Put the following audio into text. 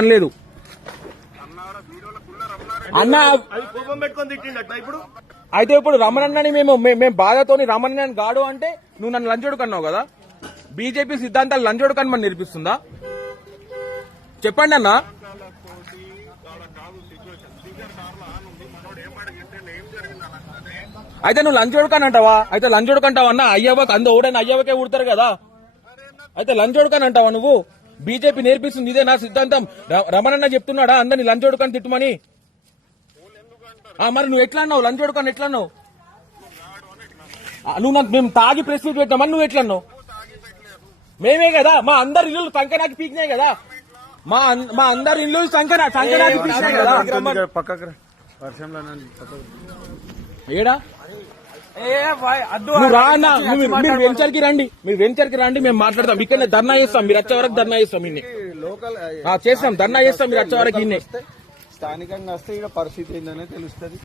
అనలేదు అన్న అయితే ఇప్పుడు రమణన్నని మేము మేము బాధతోని రమణన్నని గాడు అంటే నువ్వు నన్ను లంచోడు కన్నావు కదా? బీజేపీ సిద్ధాంతాలు లంచోడు కని మనం నేర్పిస్తుందా? చెప్పండి అన్న. అయితే నువ్వు లంచోడు కని అంటావా? అయితే లంచోడు కంటావా అన్న? అయ్యవ్వకు అంద ఓడైనా అయ్యవ్వకే ఊడతారు కదా? అయితే లంచోడు కని అంటావా నువ్వు? బీజేపీ నేర్పిస్తుంది ఇదే నా సిద్ధాంతం. రమణన్న చెప్తున్నాడా? అందరిని లంచోడు కని తిట్టుమని. ఆ, మరి నువ్వు ఎట్లా అన్నావు లంచోడు కని ఎట్లా అన్నావు నువ్వు నాకు మేము తాగి ప్రెస్ మీట్ పెట్టామని నువ్వు ఎట్లా అన్నావు మేమే కదా మా అందరి ఇల్లు సంకనాకి పీకినాయి కదా. మా మా అందరి ఇల్లు సంకనా సంకనాకి పీకినాయి కదా. ఏడా నువ్వు రా అన్న నువ్వు- మీరు వెంచర్కి రండి. మీరు వెంచర్కి రండి మేము మాట్లాడతాం. ఇక్కడ ధర్నా చేస్తాం మీరు వచ్చే వరకు ధర్నా చేస్తాం ఇన్ని. లోకల్ ఆ, చేస్తాం ధర్నా చేస్తాం మీరు వచ్చే వరకు ఇన్నే. స్థానికంగా వస్తే ఇక్కడ పరిస్థితి ఏందనే తెలుస్తుంది.